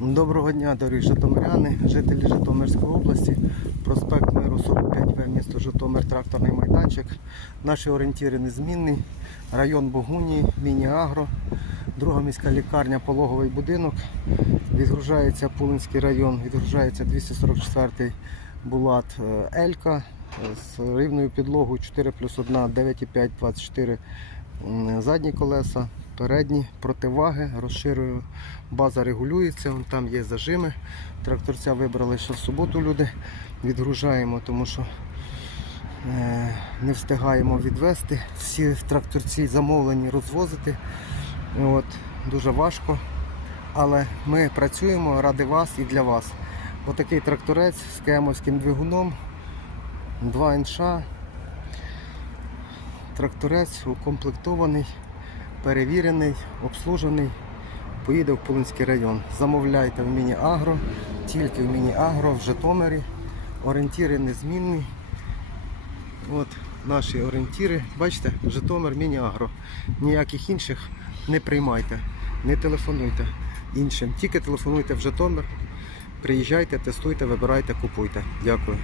Доброго дня, дорогі житомиряни, жителі Житомирської області, проспект Миру 45В, місто Житомир, тракторний майданчик. Наші орієнтири незмінні. Район Богунії, Міні-Агро, друга міська лікарня, пологовий будинок. Відгружається Пулинський район, відгружається 244-й Булат е, Елька з рівною підлогою 4 плюс 1, 9,5, 24 задні колеса, передні противаги, розширюю, база регулюється, там є зажими. Тракторця вибрали ще в суботу люди, відгружаємо, тому що е, не встигаємо відвести. Всі тракторці замовлені розвозити. От, дуже важко. Але ми працюємо ради вас і для вас. Отакий тракторець з кемовським двигуном, 2 НШ. Тракторець укомплектований, перевірений, обслужений. Поїде в Пулинський район. Замовляйте в Міні-Агро, тільки в Міні-Агро в Житомирі. Орієнтири незмінні. От наші орієнтири. Бачите, Житомир, Міні-Агро. Ніяких інших не приймайте, не телефонуйте іншим. Тільки телефонуйте в Житомир. Приїжджайте, тестуйте, вибирайте, купуйте. Дякую.